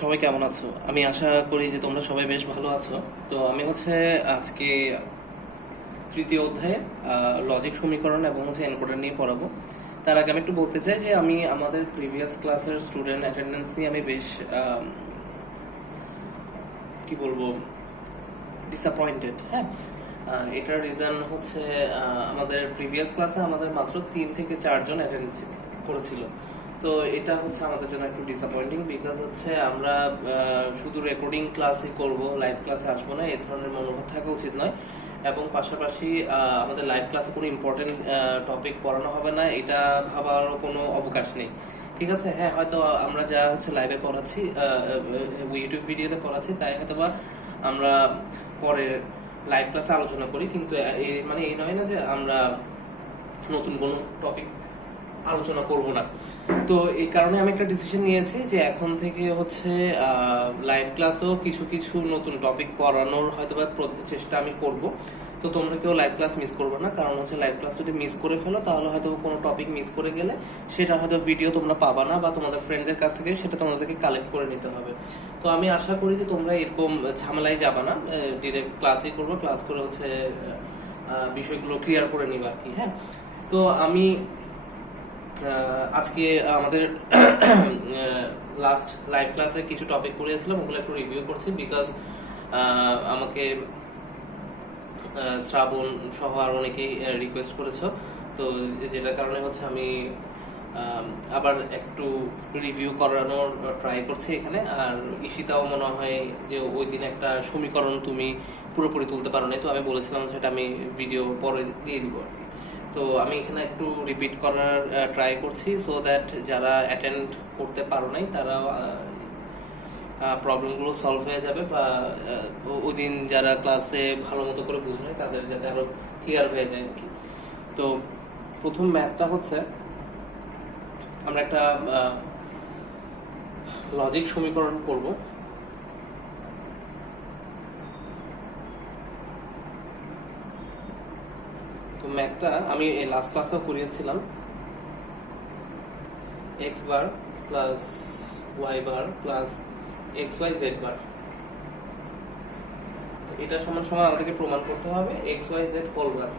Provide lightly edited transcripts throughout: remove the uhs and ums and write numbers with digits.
সবাই কেমন আছো? আমি আশা করি যে তোমরা সবাই বেশ ভালো আছো। তো আমি আজকে তৃতীয় অধ্যায়ে লজিক সমীকরণ এবং এনকোডার নিয়ে পড়াবো। তার আগে আমি একটু বলতে চাই যে আমি আমাদের প্রিভিয়াস ক্লাসের স্টুডেন্ট অ্যাটেন্ডেন্স নিয়ে আমি বেশ কি বলবো ডিসঅ্যাপয়েন্টেড। হ্যাঁ, এটার রিজন আমাদের প্রিভিয়াস ক্লাসে আমাদের মাত্র 3 থেকে 4 জন অ্যাটেন্ড করেছিল। তো এটা আমাদের জন্য একটু ডিসঅ্যাপয়েন্টিং, বিকজ আমরা শুধু রেকর্ডিং ক্লাসই করব, লাইভ ক্লাসে আসবো না, এই ধরনের মনোভাব থাকা উচিত নয়। এবং পাশাপাশি আমাদের লাইভ ক্লাসে কোনো ইম্পর্টেন্ট টপিক পড়ানো হবে না, এটা ভাবারও কোনো অবকাশ নেই। ঠিক আছে, হ্যাঁ, হয়তো আমরা যা লাইভে পড়াচ্ছি, ইউটিউব ভিডিওতে পড়াচ্ছি, তাই হয়তোবা আমরা পরে লাইভ ক্লাসে আলোচনা করি, কিন্তু মানে এই নয় না যে আমরা নতুন কোনো টপিক আলোচনা করব না। তো এই কারণে আমি একটা ডিসিশন নিয়েছি যে এখন থেকে লাইভ ক্লাসেও কিছু কিছু নতুন টপিক পড়ানোর হয়তোবা চেষ্টা আমি করব। তো তোমরা কেউ লাইভ ক্লাস মিস করবে না, কারণ লাইভ ক্লাস যদি মিস করে ফেলো তাহলে হয়তো কোনো টপিক মিস করে গেলে সেটা হয়তো ভিডিও তোমরা পাবা না, বা তোমাদের ফ্রেন্ডদের কাছ থেকে সেটা তোমাদেরকে কালেক্ট করে নিতে হবে। তো আমি আশা করি যে তোমরা এরকম ঝামেলায় যাবা না, ডিরেক্ট ক্লাসই করবো, ক্লাস করে বিষয়গুলো ক্লিয়ার করে নিবা আর কি। হ্যাঁ, তো আমি আজকে আমাদের লাস্ট লাইভ ক্লাসে কিছু টপিক পড়িয়েছিলাম, ওগুলো একটু রিভিউ করছি, বিকজ আমাকে শ্রাবণ সহ আর অনেকেই রিকোয়েস্ট করেছো। তো যেটার কারণে আমি আবার একটু রিভিউ করানোর ট্রাই করছি এখানে। আর ঈশিতাও মনে হয় যে ওই দিন একটা সমীকরণ তুমি পুরোপুরি তুলতে পারো না, তো আমি বলেছিলাম সেটা আমি ভিডিও পরে দিয়ে দিব আর কি। তো আমি এখানে একটু রিপিট করার ট্রাই করছি, সো দ্যাট যারা অ্যাটেন্ড করতে পারো নাই তারা প্রবলেমগুলো সলভ হয়ে যাবে, বা ওই দিন যারা ক্লাসে ভালো মতো করে বুঝে নেয় তাদের যাতে আরো ক্লিয়ার হয়ে যায় আর কি। তো প্রথম ম্যাথটা আমরা একটা লজিক সমীকরণ করব। তো ম্যাথটা আমি লাস্ট ক্লাসেও করিয়েছিলাম, x bar plus y bar plus xyz বার। এটা সমান সমান আমাদেরকে প্রমাণ করতে হবে xyz হোল বার।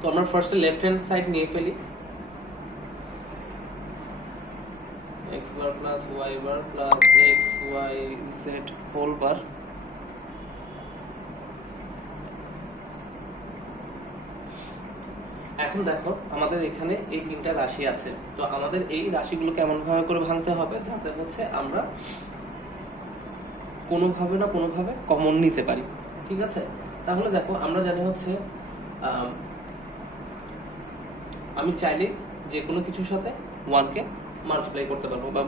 তো আমরা ফার্স্টে লেফট হ্যান্ড সাইড নিয়ে ফেলি, x bar plus y bar plus xyz whole বার। এখন দেখো আমাদের এখানে এই তিনটা রাশি আছে, তো আমাদের এই রাশিগুলো কেমন ভাবে করে ভাঙতে হবে যাতে আমরা কোনোভাবে না কোনোভাবে কমন নিতে পারি। ঠিক আছে, তাহলে দেখো আমরা জানি আমি চাইলে যে কোনো কিছুর সাথে 1 কে মাল্টিপ্লাই করতে পারবো বা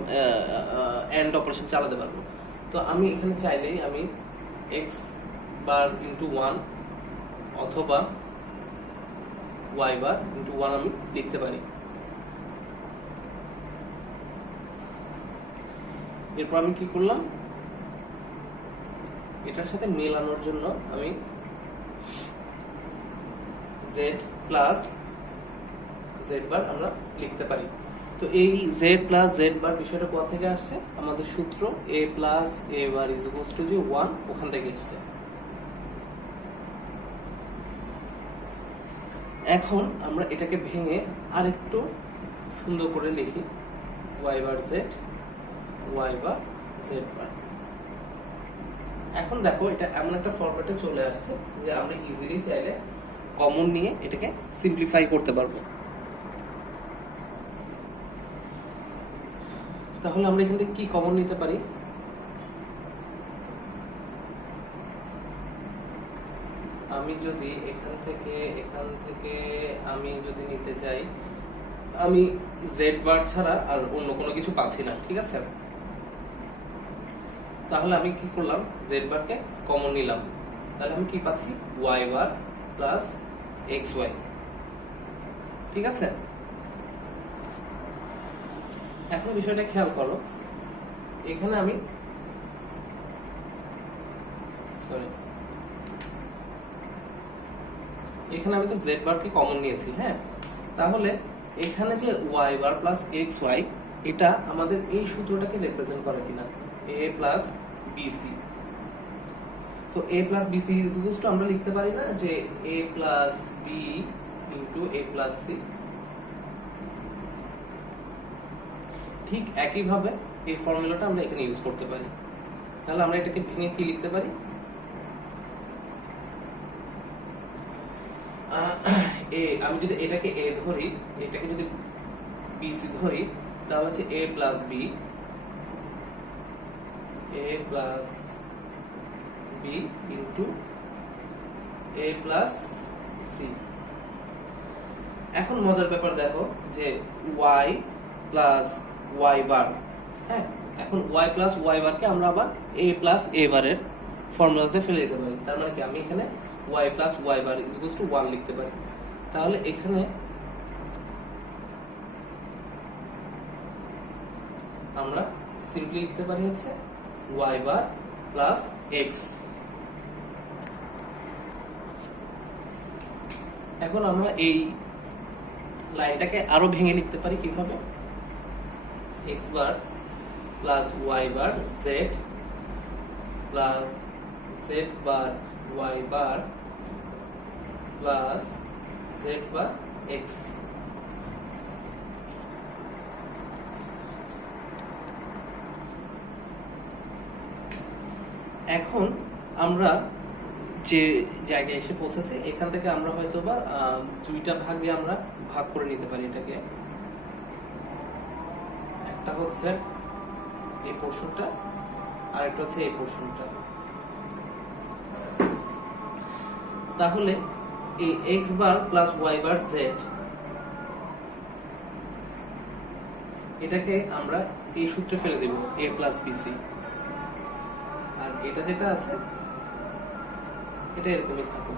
এন্ড অপারেশন চালাতে পারবো। তো আমি এখানে চাইলেই আমি x বার ইন্টু 1 অথবা y বার ইন্টু 1 আমি লিখতে পারি। এরপর আমি কি করলাম, এটার সাথে মেলানোর জন্য আমি z প্লাস z বার আমরা লিখতে পারি। তো এই z প্লাস z বার বিষয়টা কোথা থেকে আসছে? আমাদের সূত্র a plus a bar is equals to 1, ওখান থেকে এসেছে। এখন আমরা এটাকে ভেঙে আরেকটু সুন্দর করে লিখি, y বার z, y বার z বার। এখন দেখো এটা এমন একটা ফরম্যাটে চলে আসছে যে আমরা ইজিলি চাইলে কমন নিয়ে এটাকে সিম্পলিফাই করতে পারবো। তাহলে আমরা এখান থেকে কি কমন নিতে পারি? আমি যদি এখান থেকে আমি যদি নিতে চাই, আমি z বার ছাড়া আর অন্য কোনো কিছু পাচ্ছি না। ঠিক আছে, তাহলে আমি কি করলাম, z বারকে কমন নিলাম, তাহলে আমি কি পাচ্ছি, y বার প্লাস xy। ঠিক আছে, এখন বিষয়টা খেয়াল করো, এখানে আমি তো z বার কে কমন নিয়েছি। হ্যাঁ, তাহলে এখানে যে Y bar plus x Y, এটা আমাদের এই সূত্রটাকে রিপ্রেজেন্ট করে কিনা, এ প্লাস বিসি। তো এ প্লাস বিসি ইকুয়ালস টু আমরা লিখতে পারি না যে এ plus B into A plus C. ঠিক একইভাবে এই ফর্মুলাটা আমরা এখানে ইউজ করতে পারি। তাহলে আমরা এটাকে ভেঙে কি লিখতে পারি, আমি যদি এটাকে এ ধরি, এটাকে যদি বিসি ধরি, তাহলে হচ্ছে এ plus B, A plus B into A plus C. এখন মজার ব্যাপার দেখো যে ওয়াই প্লাস ওয়াই বার, হ্যাঁ, এখন ওয়াই প্লাস ওয়াই বারকে আমরা আবার এ প্লাস এ বারের ফর্মুলাতে ফেলে দিতে পারি। তার মানে কি আমি এখানে Y plus Y bar is equals to 1 লিখতে পারি। তাহলে এখানে আমরা সিম্পলি লিখতে পারি হচ্ছে ওয়াই বার প্লাস এক্স। এখন আমরা এই লাইনটাকে আরো ভেঙে লিখতে পারি কিভাবে, x bar plus Y bar Z plus Z bar Y bar plus Z বার এক্স। এখন আমরা যে জায়গায় এসে পৌঁছেছি, এখান থেকে আমরা হয়তো বা দুইটা ভাগে আমরা ভাগ করে নিতে পারি এটাকে। একটা হচ্ছে এই পোর্শনটা আর একটা হচ্ছে এই পোর্শনটা। তাহলে এই x bar plus Y bar Z, এটাকে আমরা এই সূত্রে ফেলে দেব এ প্লাস বিসি, আর এটা যেটা আছে এটা এরকমই থাকবে।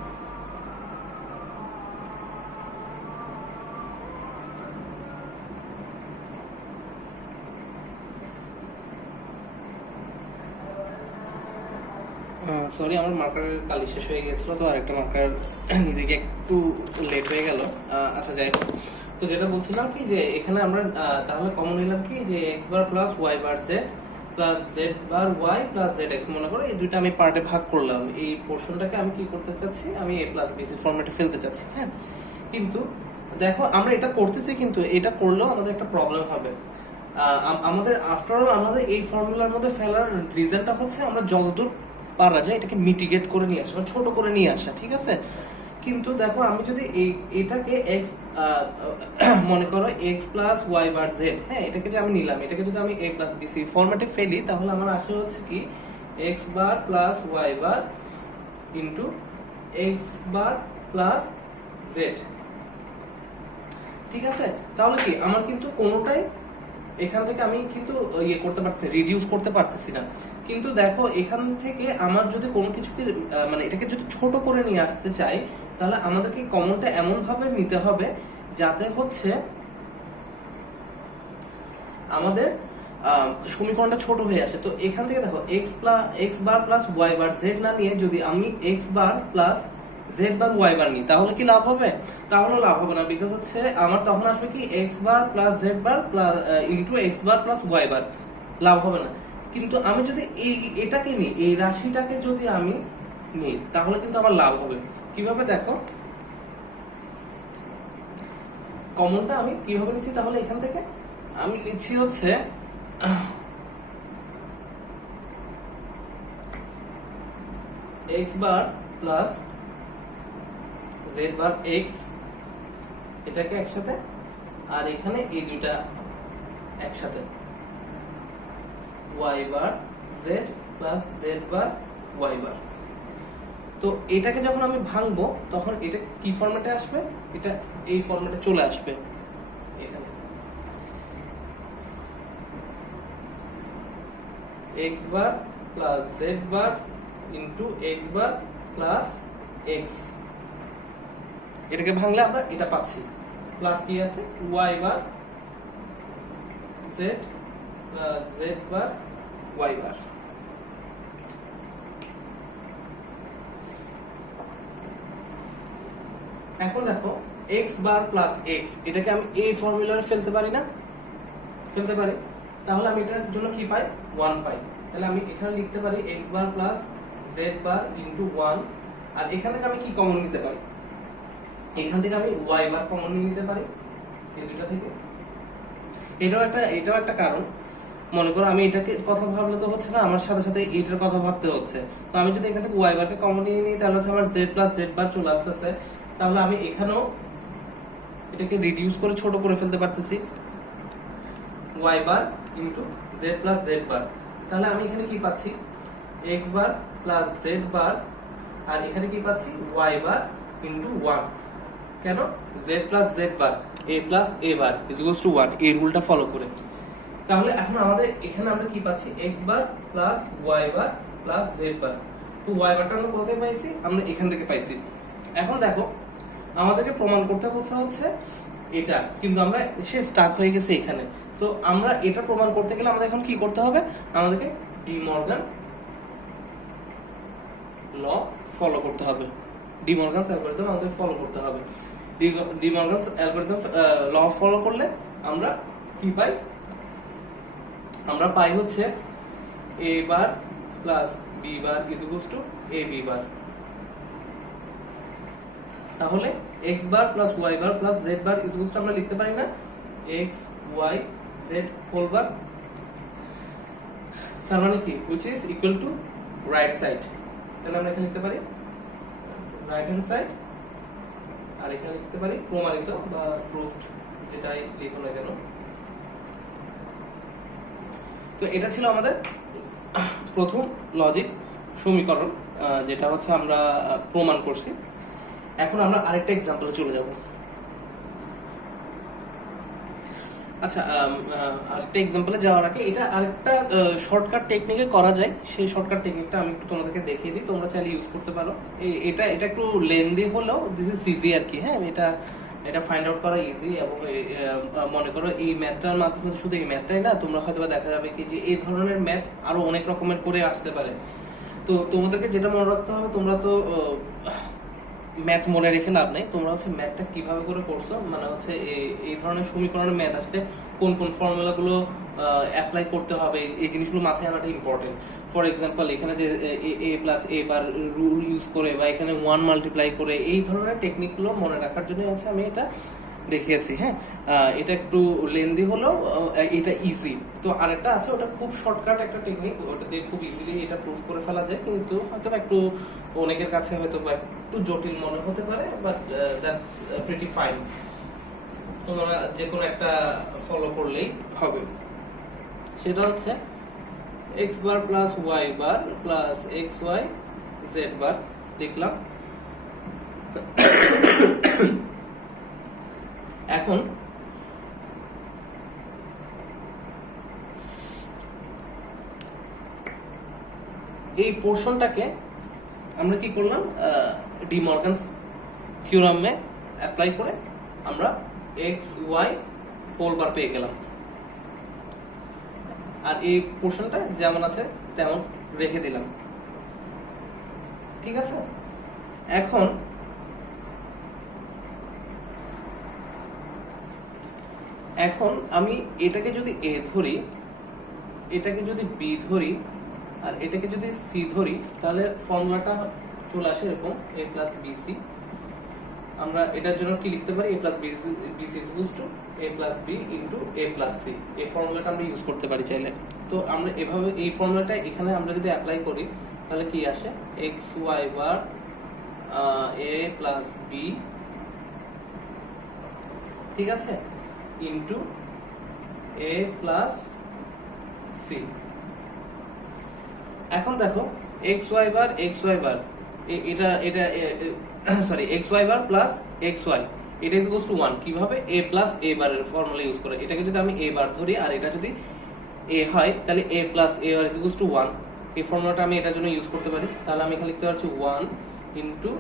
সরি, আমার মার্কারের কালি শেষ হয়ে গেছিল, তো আরেকটা মার্কার নিতে গিয়ে একটু লেট হয়ে গেল। আচ্ছা যাই হোক, তো যেটা বলছিলাম কি যে এখানে আমরা তাহলে কমন নিলাম কি যে x bar plus Y bar Z plus Z bar Y plus Z x. মনে করো এই দুইটা আমি পার্টে ভাগ করলাম, এই পোর্শনটাকে আমি কি করতে চাচ্ছি, আমি এ প্লাস বিসি ফরম্যাটে ফেলতে চাচ্ছি। হ্যাঁ, কিন্তু দেখো আমরা এটা করতেছি, কিন্তু এটা করলেও আমাদের একটা প্রবলেম হবে। আমাদের আফটার অল আমাদের এই ফর্মুলার মধ্যে ফেলার রিজনটা হচ্ছে আমরা যতদূর পারা যায় এটাকে মিটিগেট করে নিয়ে আসা, ছোট করে নিয়ে আসা, ঠিক আছে। কিন্তু দেখো আমি যদি এটাকে এক্স মনে করো x plus Y bar Z, হ্যাঁ, এটাকে যে আমি নিলাম, এটাকে যদি আমি এ প্লাস বিসি ফরম্যাটে ফেলি, তাহলে আমার আসলে হচ্ছে কি X bar plus Y bar into X bar plus Z. ঠিক আছে, তাহলে কি আমার কিন্তু কোনোটাই এখান থেকে আমি কিন্তু ইয়ে করতে পারছি, রিডিউস করতে পারতেছি না। কিন্তু দেখো এখান থেকে আমার যদি কোনো কিছুকে মানে এটাকে যদি ছোট করে নিয়ে আসতে চাই, তাহলে আমাদেরকে কমনটা এমন ভাবে নিতে হবে যাতে হচ্ছে আমাদের সমীকরণটা ছোট হয়ে আসে। তো এখান থেকে দেখো x bar plus Y bar Z না নিয়ে যদি আমি x bar plus Z bar Y বার নিই, তাহলে কি লাভ হবে? তাহলে লাভ হবে না, বিকজ হচ্ছে আমার তখন আসবে কি এক্স বার প্লাস জেড বার plus into X bar plus Y বার, লাভ হবে না। কিন্তু আমি যদি এটাকে নিই, এই রাশিটাকে যদি আমি নিই, তাহলে কিন্তু আমার লাভ হবে। কিভাবে দেখো, কমনটা আমি কিভাবে নিচ্ছি, তাহলে এখান থেকে আমি নিচ্ছি হচ্ছে এক্স বার প্লাস জেড বার এক্স, এটাকে একসাথে, আর এখানে এই দুইটা একসাথে Y bar Z plus Z bar Y বার। তো এটাকে যখন আমি ভাঙবো তখন এটা কি ফরম্যাটে আসবে, এটা এই ফরম্যাটে চলে আসবে। এখানে X bar plus Z bar into X bar plus X, এটাকে ভাঙলে আমরা এটা পাচ্ছি, প্লাস কি আছে Y bar Z plus Z bar Y bar. এখন দেখো এক্স বার প্লাস এক্স, এটাকে আমি এই ফর্মুলায় ফেলতে পারি না? ফেলতে পারি। তাহলে আমি এটার জন্য কি পাই? 1 পাই। তাহলে আমি এখানে লিখতে পারি x bar plus Z bar into 1। আর এখান থেকে আমি কি কমন নিতে পারি? এখান থেকে আমি ওয়াই বার কমন নিতে পারি এই দুটো থেকে। এটাও একটা কারণ। মনে করো আমি এটাকে কথা ভাবলে তো হচ্ছে না, আমার সাথে সাথে এটার কথা ভাবতে হচ্ছে। তো আমি যদি এখান থেকে ওয়াই বারকে কমন নিয়ে নিই তাহলে হচ্ছে আমার জেড প্লাস জেড বার চলে আসতেছে। তাহলে আমি এখানেও এটাকে রিডিউস করে ছোট করে ফেলতে পারতেছি, Y bar into Z plus Z bar. তাহলে আমি এখানে কি পাচ্ছি? X bar plus Z bar, আর এখানে কি পাচ্ছি? Y bar into 1। কেন? Z plus Z bar A plus A bar is equals to 1, এই রুলটা ফলো করে। তাহলে এখন আমাদের এখানে আমরা কি পাচ্ছি? X bar plus Y bar plus Z বার। তো ওয়াই বারটা আমরা কোথায় পাইছি? আমরা এখান থেকে পাইছি। এখন দেখো আমাদেরকে প্রমাণ করতে বলছে হচ্ছে এটা, কিন্তু আমরা সে স্টাক হয়ে গেছে এখানে। তো আমরা এটা প্রমাণ করতে গেলে আমাদের এখন কি করতে হবে? আমাদেরকে ডি মর্গান ল ফলো করতে হবে। ডি মর্গানস অ্যালগরিদম আমাদের ফলো করতে হবে। De Morgan's algorithm law follow করলে আমরা কি পাই? আমরা পাই হচ্ছে A bar plus B bar is equals to A B bar. তাহলে X bar plus Y bar plus Z bar is equals to আমরা লিখতে পারি না X Y Z whole bar. তার মানে কি? which is equal to right side। তাহলে আমরা এখানে লিখতে পারি রাইট হ্যান্ড সাইড, আর এখানে লিখতে পারি প্রমাণিত বা প্রুফড, যেটাই লিখো না কেন। তো এটা ছিল আমাদের প্রথম লজিক সমীকরণ, যেটা হচ্ছে আমরা প্রমাণ করছি। এখন আমরা আরেকটা এক্সাম্পলে চলে যাব। আচ্ছা, আরেকটা এক্সাম্পলে যাওয়ার আগে এটা আরেকটা শর্টকাট টেকনিকে করা যায়। সেই শর্টকাট টেকনিকটা আমি একটু তোমাদেরকে দেখিয়ে দিই, তোমরা চাইলে ইউজ করতে পারো। এটা একটু লেন্দি হলেও দিস ইজ ইজি আর কি। হ্যাঁ, এটা ফাইন্ড আউট করা ইজি। এবং মনে করো এই ম্যাথটার মাধ্যমে শুধু এই ম্যাথটাই না, তোমরা হয়তো দেখা যাবে কি যে এই ধরনের ম্যাথ আরো অনেক রকমের করে আসতে পারে। তো তোমাদেরকে যেটা মনে রাখতে হবে, তোমরা তো ম্যাথ মনে রেখে লাভ নেই, তোমরা হচ্ছে ম্যাথটা কিভাবে করে করছো, মানে হচ্ছে এই ধরনের সমীকরণের ম্যাথ আসলে কোন কোন ফর্মুলা গুলো অ্যাপ্লাই করতে হবে, এই জিনিসগুলো মাথায় আনাটা ইম্পর্টেন্ট। ফর এক্সাম্পল এখানে যে এ plus A bar rule use করে বা এখানে 1 মাল্টিপ্লাই করে, এই ধরনের টেকনিক গুলো মনে রাখার জন্য হচ্ছে আমি এটা দেখিয়েছি। হ্যাঁ, এটা একটু লেন্দি হলেও এটা ইজি। তো আরেকটা আছে, ওটা খুব শর্টকাট একটা টেকনিক, ওটা দিয়ে খুব ইজিলি এটা প্রুফ করে ফেলা যায়, কিন্তু হয়তো একটু অনেকের কাছে হয়তো একটু জটিল মনে হতে পারে, বাট দ্যাটস প্রিটি ফাইন। তোমরা যে কোনো একটা ফলো করলেই হবে। সেটা হচ্ছে x bar plus Y bar plus x Y Z bar লিখলাম। এখন এই পোর্শনটাকে আমরা কি করলাম? ডি মর্গানস থিওরামে অ্যাপ্লাই করে আমরা এক্স ওয়াই হোল বার পেয়ে গেলাম। আর এই পোর্শনটা যেমন আছে তেমন রেখে দিলাম। ঠিক আছে? এখন আমি এটাকে যদি এ ধরি, এটাকে যদি বি ধরি, আর এটাকে যদি সি ধরি, তাহলে ফর্মুলাটা চলে আসে এরকম এ প্লাস বি সি। আমরা এটার জন্য কি লিখতে পারি? A plus B C equals to A plus B into A plus C. এই ফর্মুলাটা আমরা ইউজ করতে পারি চাইলে। তো আমরা এভাবে এই ফর্মুলাটা এখানে আমরা যদি অ্যাপ্লাই করি তাহলে কি আসে? X y bar A plus B, ঠিক আছে, ইন্টু এ প্লাস সি। এখন দেখো এক্স ওয়াই বার এটা sorry x Y bar plus x Y, এটা ইজ ইকুয়ালস টু 1 কিভাবে? এ প্লাস এ বারের ফর্মুলা ইউজ করে। এটাকে যদি আমি এ বার ধরি আর এটা যদি এ হয়, তাহলে A plus A bar is equals to 1। এই ফর্মুলাটা আমি এটার জন্য ইউজ করতে পারি। তাহলে আমি এখানে লিখতে পারছি 1 into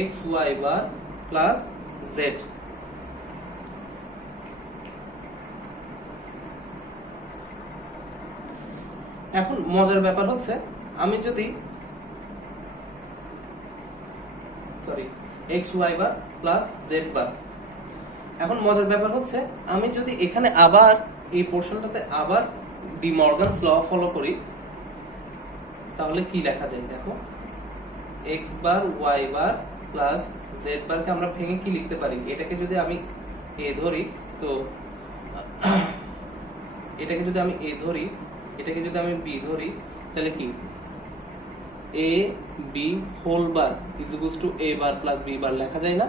x Y bar plus Z. এখন মজার ব্যাপার হচ্ছে, আমি যদি x Y bar plus Z বার এখন মজার ব্যাপার হচ্ছে আমি যদি এখানে আবার এই পোর্শনটাতে আবার ডি মর্গানস ল ফলো করি তাহলে কি লেখা যায় দেখো, x বার y বার প্লাস z বারকে আমরা ভেঙে কি লিখতে পারি, এটাকে যদি আমি a ধরি তো এটাকে যদি আমি a ধরি, এটাকে যদি আমি b ধরি তাহলে কি a b whole bar is equals to a bar plus b bar লেখা যায় না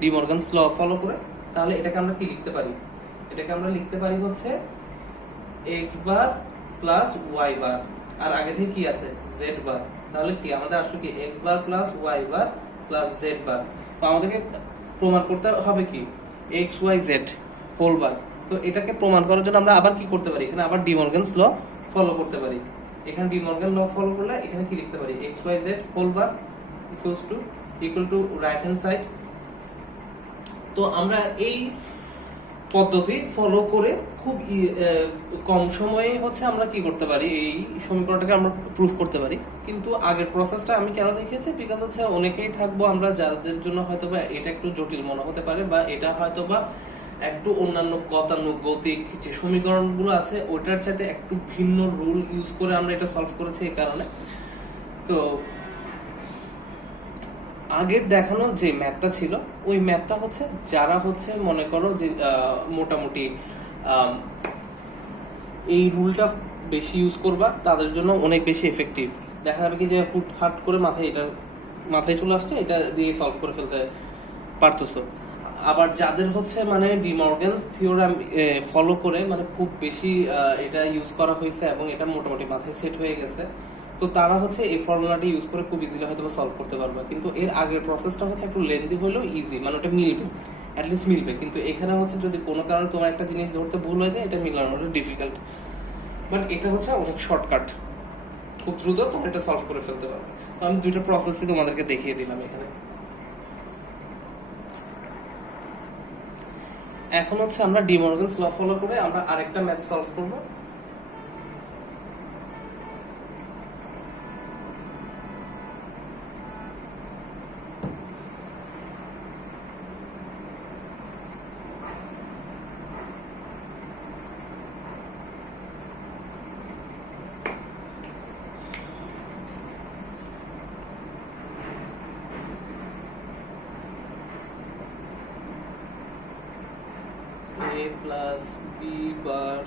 ডি মর্গানস ল ফলো করে। তাহলে এটাকে আমরা কি লিখতে পারি, এটাকে আমরা লিখতে পারি হচ্ছে x বার প্লাস y বার আর আগে থেকে কি আছে z বার। তাহলে কি আমাদের আসলে কি x bar plus y bar plus z bar. তো আমাদেরকে প্রমাণ করতে হবে কি x y z whole bar. তো এটাকে প্রমাণ করার জন্য আমরা আবার কি করতে পারি, এখানে আবার ডি মর্গানস ল ফলো করতে পারি। এখানে ডি মর্গান ল ফলো করলে এখানে কি লিখতে পারি, x y z whole bar equal to right hand side. তো আমরা এই পদ্ধতি ফলো করে খুব কম সময়ে হচ্ছে আমরা কি করতে পারি, এই সমীকরণটাকে আমরা প্রুফ করতে পারি। কিন্তু আগের প্রসেসটা আমি কেন দেখিয়েছি, বিকজ হচ্ছে অনেকেই থাকবো আমরা যাদের জন্য হয়তোবা এটা একটু জটিল মনে হতে পারে, বা এটা হয়তোবা একটু অন্যান্য গতানুগতিক যে সমীকরণগুলো আছে ওটার সাথে একটু ভিন্ন রুল ইউজ করে আমরা এটা সলভ করেছি এই কারণে। তো আগের দেখানো যে ম্যাথটা ছিল ওই ম্যাথটা হচ্ছে যারা হচ্ছে মনে করো যে মোটামুটি এই রুলটা বেশি ইউজ করবা তাদের জন্য অনেক বেশি এফেক্টিভ। দেখা যাবে কি যে হুটহাট করে মাথায় চলে আসছে, এটা দিয়ে সলভ করে ফেলতে পারতেছো। আবার যাদের হচ্ছে মানে ডি মর্গানস থিওরাম ফলো করে মানে খুব বেশি এটা ইউজ করা হয়েছে এবং এটা মোটামুটি মাথায় সেট হয়ে গেছে, তো তারা হচ্ছে এই ফর্মুলাটি ইউজ করে খুব ইজিলি হয়তো সলভ করতে পারবে। কিন্তু এর আগের প্রসেসটা হচ্ছে একটু লেন্দি হলেও ইজি, মানে ওটা মিলবে, অ্যাটলিস্ট মিলবে। কিন্তু এখানে হচ্ছে যদি কোনো কারণে তোমার একটা জিনিস ধরতে ভুল হয়ে যায় এটা মিলানোটা ডিফিকাল্ট, বাট এটা হচ্ছে অনেক শর্টকাট, খুব দ্রুত তোমরা এটা সলভ করে ফেলতে পারবে। তো আমি দুইটা প্রসেসই তোমাদেরকে দেখিয়ে দিলাম এখানে। এখন হচ্ছে আমরা ডি মর্গানস ল ফলো করে আমরা আরেকটা ম্যাথ সলভ করব। a plus b bar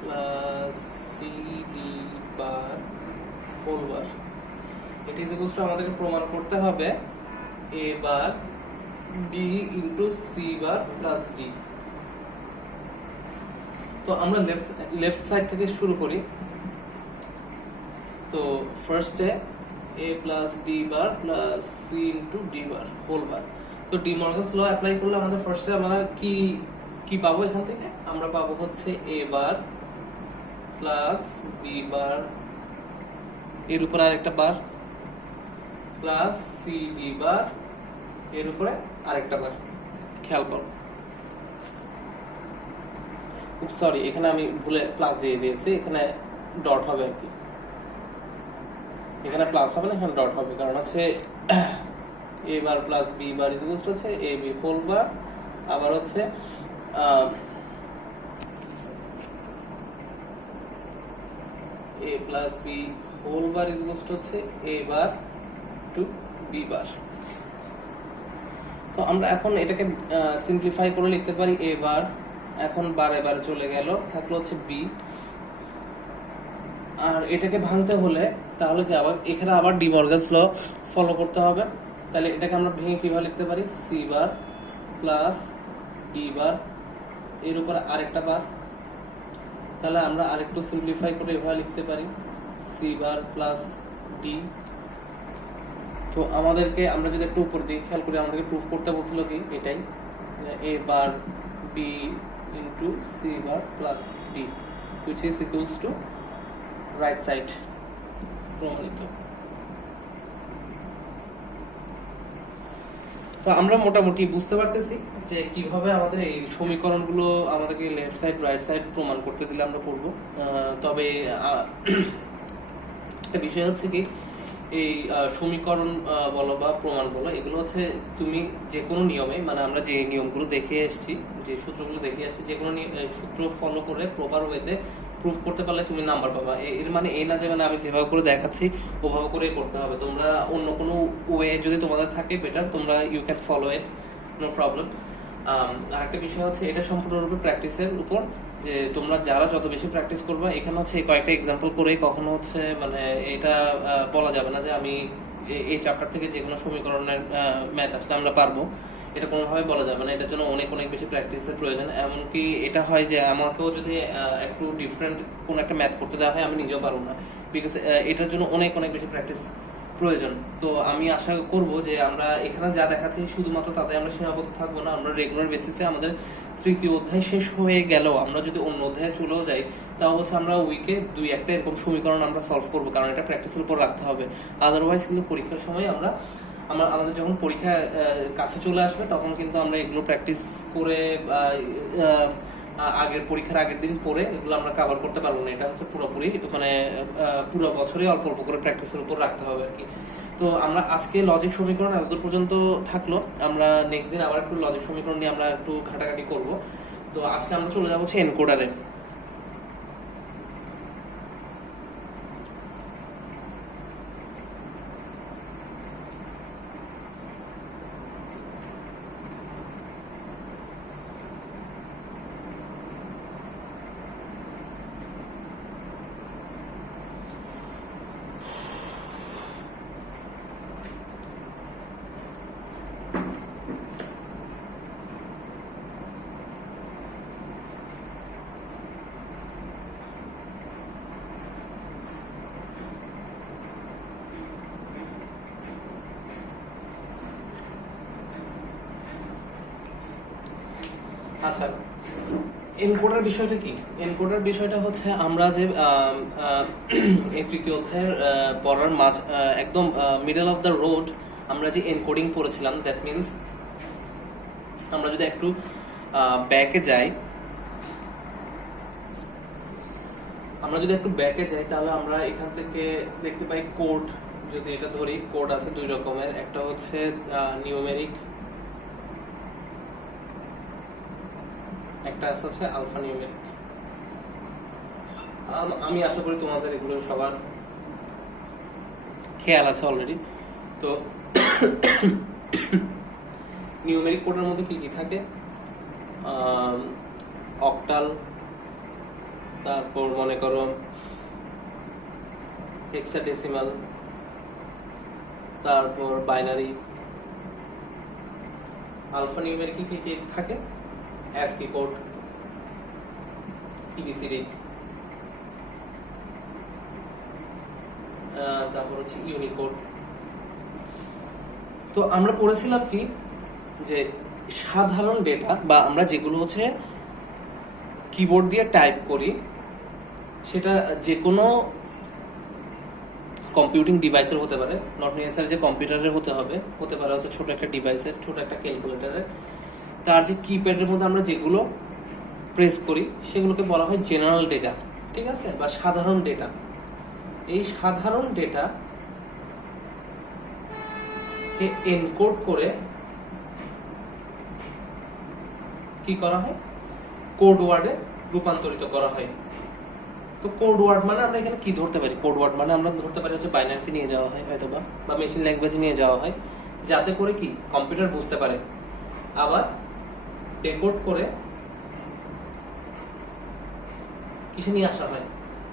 plus c d bar whole bar it is equals to আমাদেরকে প্রমাণ করতে হবে a bar b into c bar plus d। তো আমরা লেফট সাইড থেকে শুরু করি। তো ফার্স্টে a plus b bar plus c into d bar whole bar. তো ডি মর্গানস ল অ্যাপ্লাই করলে আমাদের ফার্স্টে আমরা কি পাবো, এখান থেকে আমরা পাবো হচ্ছে a বার প্লাস b বার এর উপর আরেকটা বার প্লাস c d বার এর উপরে আরেকটা বার। খেয়াল করো, খুব সরি এখানে আমি ভুলে প্লাস দিয়ে দিয়েছি, এখানে ডট হবে আর কি, এখানে প্লাস হবে না এখানে ডট হবে, কারণ হচ্ছে a bar plus b bar is equal to হচ্ছে a b হোল বার, আবার হচ্ছে a plus b whole bar is equal to হচ্ছে a bar to b bar. তো আমরা এখন এটাকে সিম্পলিফাই করে লিখতে পারি a বার, এখন বারে বারে চলে গেল, থাকলো হচ্ছে b। আর এটাকে ভাঙতে হলে তাহলে কি আবার এখানে আবার ডি মর্গানস ল ফলো করতে হবে। তাহলে এটাকে আমরা ভেঙে কিভাবে লিখতে পারি, c বার প্লাস d বার এর উপর আরেকটা বার। তাহলে আমরা আরেকটু সিম্পলিফাই করে এভাবে লিখতে পারি c বার প্লাস d। তো আমাদেরকে আমরা যদি একটু উপর দিকে খেয়াল করি আমাদেরকে প্রুফ করতে বলছিল কি এটাই, a bar b into c bar plus d which is equals to right side প্রমাণিত। তো আমরা মোটামুটি বুঝতে পারতেছি যে কিভাবে আমাদের এই সমীকরণগুলো আমাদেরকে লেফট সাইড রাইট সাইড প্রমাণ করতে দিলে আমরা করব। তবে একটা বিষয় হচ্ছে কি এই সমীকরণ বলো বা প্রমাণ বলো, এগুলো হচ্ছে তুমি যে কোনো নিয়মে, মানে আমরা যে নিয়মগুলো দেখে এসেছি, যে সূত্রগুলো দেখে আসছি, যে কোনো সূত্র ফলো করে প্রপার ওয়েতে প্রুফ করতে পারলে তুমি নাম্বার পাবা। এর মানে এই না যে মানে আমি যেভাবে করে দেখাচ্ছি ওভাবে করে করতে হবে। তোমরা অন্য কোনো ওয়ে যদি তোমাদের থাকে বেটার, তোমরা you can follow it, no problem. আরেকটা বিষয় হচ্ছে এটা সম্পূর্ণরূপে প্র্যাকটিসের উপর, যে তোমরা যারা যত বেশি প্র্যাকটিস করবে, এখানে হচ্ছে কয়েকটা এক্সাম্পল করে কখনো হচ্ছে মানে এটা বলা যাবে না যে আমি এই চ্যাপ্টার থেকে যে কোনো সমীকরণের ম্যাথ আসলে আমরা পারবো, এটা কোনোভাবে বলা যাবে না। এটার জন্য অনেক অনেক বেশি প্র্যাকটিসের প্রয়োজন। এমনকি এটা হয় যে আমাকেও যদি একটু ডিফারেন্ট কোনো একটা ম্যাথ করতে দেওয়া হয় আমি নিজেও পারবো না, বিকজ এটার জন্য অনেক অনেক বেশি প্র্যাকটিস প্রয়োজন। তো আমি আশা করব যে আমরা এখানে যা দেখাচ্ছি শুধুমাত্র তাতে আমরা সীমাবদ্ধ থাকবো না, আমরা রেগুলার বেসিসে আমাদের তৃতীয় অধ্যায় শেষ হয়ে গেলেও আমরা যদি অন্য অধ্যায়ে চলেও যাই, তাও হচ্ছে আমরা উইকে 2-1টা এরকম সমীকরণ আমরা সলভ করবো, কারণ এটা প্র্যাকটিসের উপর রাখতে হবে। আদারওয়াইজ কিন্তু পরীক্ষার সময় আমাদের যখন পরীক্ষা কাছে চলে আসবে তখন কিন্তু আমরা এগুলো প্র্যাকটিস করে পরীক্ষার আগের দিন পরে এগুলো আমরা কভার করতে পারবো না। এটা হচ্ছে পুরোপুরি মানে পুরো বছরে অল্প অল্প করে প্র্যাকটিসের উপর রাখতে হবে আর কি। তো আমরা আজকে লজিক সমীকরণ এতদূর পর্যন্ত থাকলো, আমরা নেক্সট দিন আবার একটু লজিক সমীকরণ নিয়ে আমরা একটু ঘাটাঘাটি করব। তো আজকে আমরা চলে যাবো হচ্ছে এনকোডারে। আচ্ছা, এনকোডার বিষয়টা কি? এনকোডার বিষয়টা হচ্ছে আমরা যে এই তৃতীয় অধ্যায়ের পড়ার একদম মিডল অফ দ্য রোড আমরা যে এনকোডিং পড়েছিলাম, দ্যাট মিনস আমরা যদি একটু ব্যাকে যাই, তাহলে আমরা এখান থেকে দেখতে পাই কোড। যদি এটা ধরি, কোড আছে দুই রকমের, একটা হচ্ছে নিউমেরিক, একটা আছে হচ্ছে আলফা নিউমেরিক। আমি আশা করি তোমাদের এগুলো সবার খেয়াল আছে অলরেডি। তো নিউমেরিক কোডের মধ্যে কি কি থাকে? অক্টাল, তারপর মনে করো হেক্সাডেসিমাল, তারপর বাইনারি। আলফা নিউমেরিক কি কি থাকে? ASCII কোড, EBCD, তারপর হচ্ছে ইউনিকোড। তো আমরা পড়েছিলাম কি যে সাধারণ ডেটা বা আমরা যেগুলো হচ্ছে কিবোর্ড দিয়ে টাইপ করি, সেটা যে কোনো কম্পিউটিং ডিভাইসের হতে পারে, নট নেসেসারি যে কম্পিউটারের হতে পারে হচ্ছে ছোট একটা ডিভাইসের, ছোট একটা ক্যালকুলেটরের। তার যে কিপ্যাডের মধ্যে আমরা যেগুলো প্রেস করি সেগুলোকে বলা হয় জেনারেল ডেটা, ঠিক আছে, বা সাধারণ ডেটা। এই সাধারণ ডেটা কে এনকোড করে কি করা হয়? কোড ওয়ার্ডে রূপান্তরিত করা হয়। তো কোড ওয়ার্ড মানে আমরা এখানে কি ধরতে পারি? কোড ওয়ার্ড মানে আমরা ধরতে পারি হচ্ছে বাইনারিতে নিয়ে যাওয়া হয় হয়তো বা মেশিন ল্যাঙ্গুয়েজে নিয়ে যাওয়া হয়, যাতে করে কি কম্পিউটার বুঝতে পারে। আবার ডেকোড করে কিসে নিয়ে আসা হয়?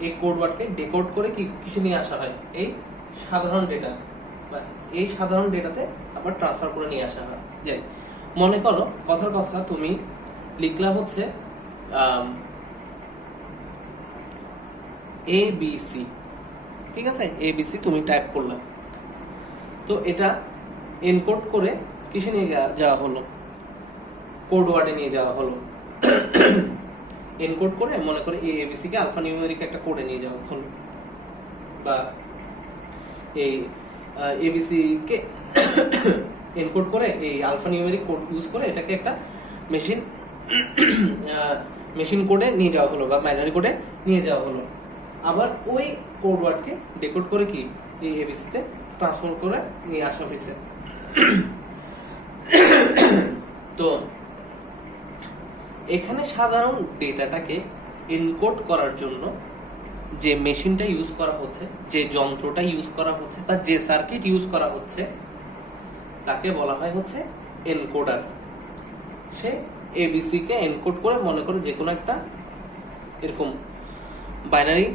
এই কোড ওয়ার্ডকে ডেকোড করে কিসে নিয়ে আসা হয়? এই সাধারণ ডেটা, এই সাধারণ ডেটাতে আবার ট্রান্সফার করে নিয়ে আসা হয়। যাই, মনে করো কথার কথা তুমি লিখলা হচ্ছে ABC, ঠিক আছে, ABC তুমি টাইপ করলা। তো এটা এনকোড করে কিসে নিয়ে যাওয়া হলো? কোড ওয়ার্ডে নিয়ে যাওয়া হলো। এনকোড করে মনে করে ABC কে আলফা নিউমেরিক একটা কোডে নিয়ে যাওয়া হলো, বা এই ABC কে এনকোড করে এই আলফা নিউমেরিক কোড ইউজ করে এটাকে একটা মেশিন কোডে নিয়ে যাওয়া হলো বা বাইনারি কোডে নিয়ে যাওয়া হলো। আবার ওই কোড ওয়ার্ডকে ডেকোড করে কি এই ABC তে ট্রান্সফার করে নিয়ে আসা হয়েছে। তো এখানে সাধারণ ডেটাটাকে এনকোড করার জন্য যে মেশিনটা ইউজ করা হচ্ছে, যে যন্ত্রটা ইউজ করা হচ্ছে, বা যে সার্কিট ইউজ করা হচ্ছে, তাকে বলা হয় হচ্ছে এনকোডার। সে এবিসি কে এনকোড করে, মনে করে যে কোনো একটা এরকম বাইনারি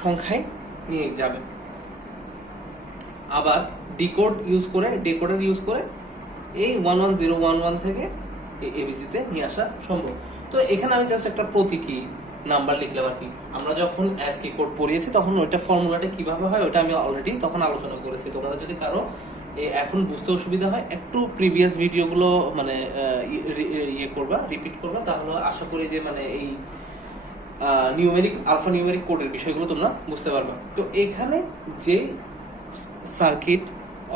সংখ্যায় নিয়ে যাবে। আবার ডিকোডার ইউজ করে এই 11011 থেকে এবিসি তে নিয়ে আসা সম্ভব। তো এখানে আমি জাস্ট একটা প্রতীকী নাম্বার লিখলাম আর কি। আমরা যখন অ্যাসকি কোড পড়িয়েছি তখন ওইটা ফর্মুলাটা কিভাবে হয় ওটা আমি অলরেডি তখন আলোচনা করেছি। তোমাদের যদি কারো এখন বুঝতে অসুবিধা হয়, একটু প্রিভিয়াস ভিডিওগুলো মানে রিপিট করবা, তাহলে আশা করি যে মানে এই আলফা নিউমেরিক কোডের বিষয়গুলো তোমরা বুঝতে পারবা। তো এখানে যে সার্কিট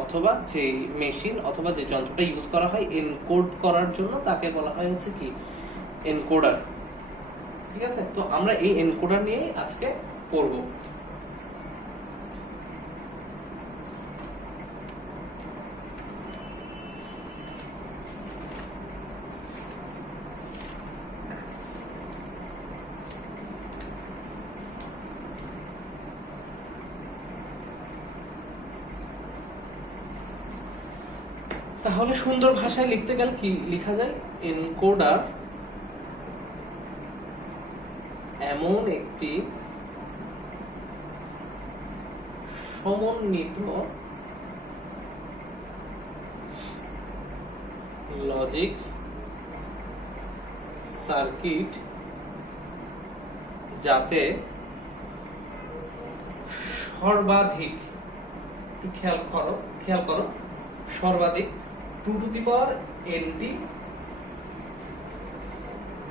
অথবা যে মেশিন অথবা যে যন্ত্রটা ইউজ করা হয় এনকোড করার জন্য, তাকে বলা হয় হচ্ছে কি এনকোডার। ঠিক আছে, তো আমরা এই এনকোডার নিয়ে আজকে পড়ব। তাহলে সুন্দর ভাষায় লিখতে গেলে কি লেখা যায়? এনকোডার এমন একটি সমন্বিত লজিক সার্কিট যাতে সর্বাধিক, খেয়াল করো সর্বাধিক 2 to the power nt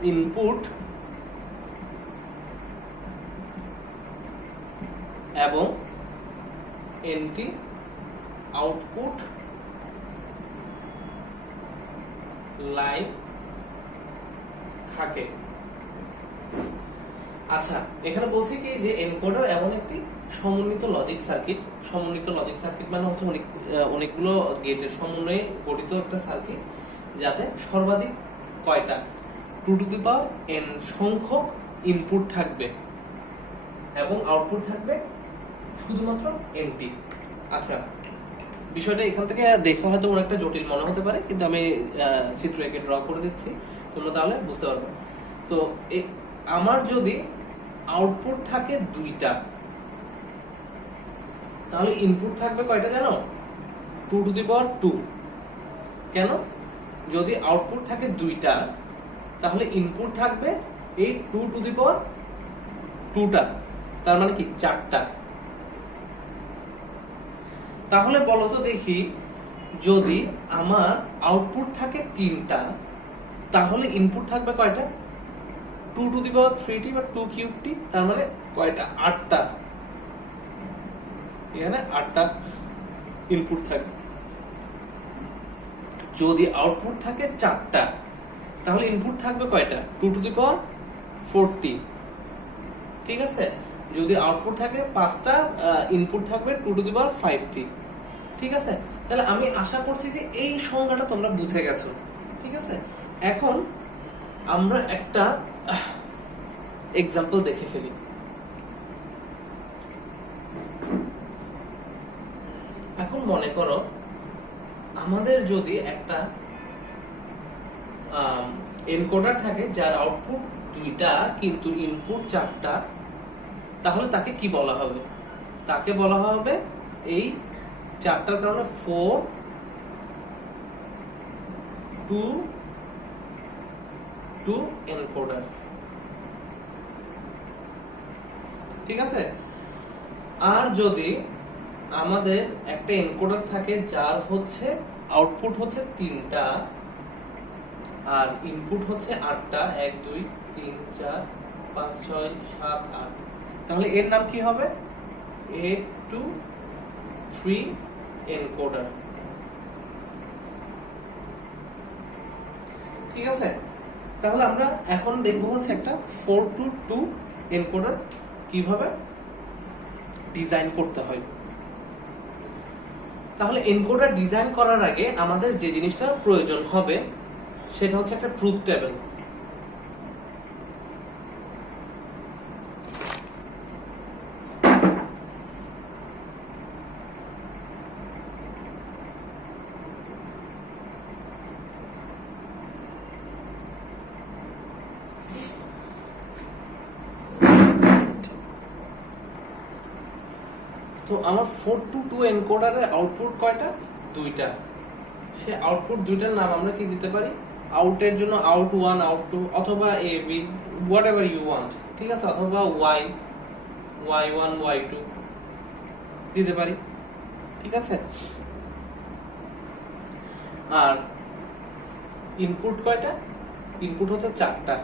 input এবং nt আউটপুট লাইন থাকে। আচ্ছা, এখানে বলছি কি যে এনকোডার এমন একটি সমন্বিত লজিক সার্কিট। সমন্বিত লজিক সার্কিট মানে হচ্ছে অনেকগুলো গেটের সমন্বয়ে গঠিত একটা সার্কিট, যাতে সর্বাধিক কয়টা 2 to the power n সংখ্যক ইনপুট থাকবে এবং আউটপুট থাকবে শুধুমাত্র nt। আচ্ছা, বিষয়টা এখান থেকে দেখে হয়তো অনেকটা জটিল মনে হতে পারে, কিন্তু আমি চিত্র এঁকে ড্র করে দিচ্ছি, তোমরা তাহলে বুঝতে পারবে। তো আমার যদি আউটপুট থাকে 2টা, তাহলে ইনপুট থাকবে কয়টা জানো? 2 to the power 2। কেন? যদি আউটপুট থাকে 2টা, তাহলে ইনপুট থাকবে এই 2 to the power 2টা, তার মানে কি 4টা। তাহলে বলো তো দেখি, যদি আমার আউটপুট থাকে 3টা, তাহলে ইনপুট থাকবে কয়টা? 2 to the power 3t বা 2 cube t, তার মানে কয়টা? 8টা। এখানে 8টা ইনপুট থাকবে। যদি আউটপুট থাকে 4টা, তাহলে ইনপুট থাকবে কয়টা? 2 to the power 4t। ঠিক আছে, যদি আউটপুট থাকে 5টা, ইনপুট থাকবে 2 to the power 5t। ঠিক আছে, তাহলে আমি আশা করছি যে এই সংখ্যাটা তোমরা বুঝে গেছো। ঠিক আছে, এখন আমরা একটা এক্সাম্পল দেখে ফেলি। এখন মনে করো আমাদের যদি একটা এনকোডার থাকে যার আউটপুট 2টা কিন্তু ইনপুট 4টা, তাহলে তাকে কি বলা হবে? তাকে বলা হবে এই 4টার কারণে 4 2 এনকোডার। ঠিক আছে, আর যদি আমাদের একটা এনকোডার থাকে যার হচ্ছে আউটপুট হচ্ছে 3টা আর ইনপুট হচ্ছে 8টা, 1 2 3 4 5 6 7 8, তাহলে এর নাম কি হবে? 8 2 3 এনকোডার। ঠিক আছে, তাহলে আমরা এখন দেখব হচ্ছে একটা 4 to 2 এনকোডার কিভাবে ডিজাইন করতে হয়। তাহলে এনকোডার ডিজাইন করার আগে আমাদের যে জিনিসটার প্রয়োজন হবে সেটা হচ্ছে একটা ট্রুথ টেবিল। তো আমার 422 এনকোডারের আউটপুট কয়টা? দুইটা। সে আউটপুট দুইটার নাম আমরা কি দিতে পারি? আউটের জন্য আউট 1 আউট 2 অথবা A B whatever you want, ঠিক আছে, অথবা ওয়াই y1 y2 দিতে পারি, ঠিক আছে। আর ইনপুট কয়টা? ইনপুট হচ্ছে 4টা।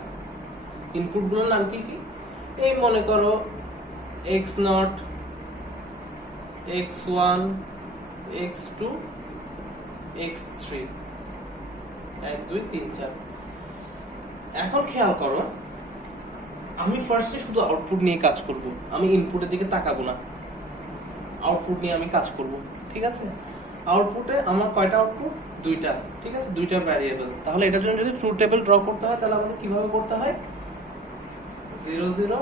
ইনপুট গুলোর নাম কি কি? এই মনে করো x0 x1 x2 x3 1 2 3 4। এখন খেয়াল করো, আমি ফার্স্টে শুধু আউটপুট নিয়ে কাজ করব, আমি ইনপুটের দিকে তাকাবো না, আউটপুট নিয়ে আমি কাজ করব, ঠিক আছে। আউটপুটে আমার কয়টা আউটপুট? দুইটা, ঠিক আছে, দুইটা ভ্যারিয়েবল। তাহলে এটার জন্য যদি ট্রুথ টেবিল ড্র করতে হয় তাহলে আমাদের কিভাবে করতে হয়? 0 0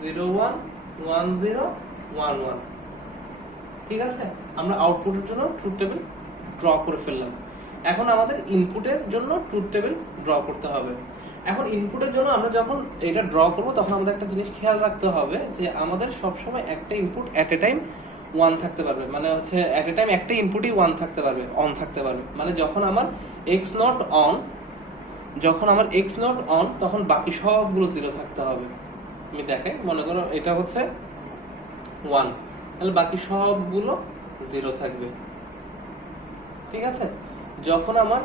0 1 1 0 1 1, ঠিক আছে। আমরা আউটপুটের জন্য ট্রুথ টেবিল ড্র করে ফেললাম। এখন আমাদের ইনপুটের জন্য ট্রুথ টেবিল ড্র করতে হবে। এখন ইনপুটের জন্য আমরা যখন এটা ড্র করব তখন আমাদের একটা জিনিস খেয়াল রাখতে হবে যে আমাদের সবসময় একটা ইনপুট এট এ টাইম 1 থাকতে পারবে, মানে হচ্ছে এট এ টাইম একটা ইনপুটই 1 থাকতে পারবে, অন থাকতে পারবে। মানে যখন আমার x নট অন, যখন আমার x নট অন তখন বাকি সবগুলো 0 থাকতে হবে। আমি দেখাই, মনে করো এটা হচ্ছে 1, তাহলে বাকি সবগুলো 0 থাকবে, ঠিক আছে। যখন আমার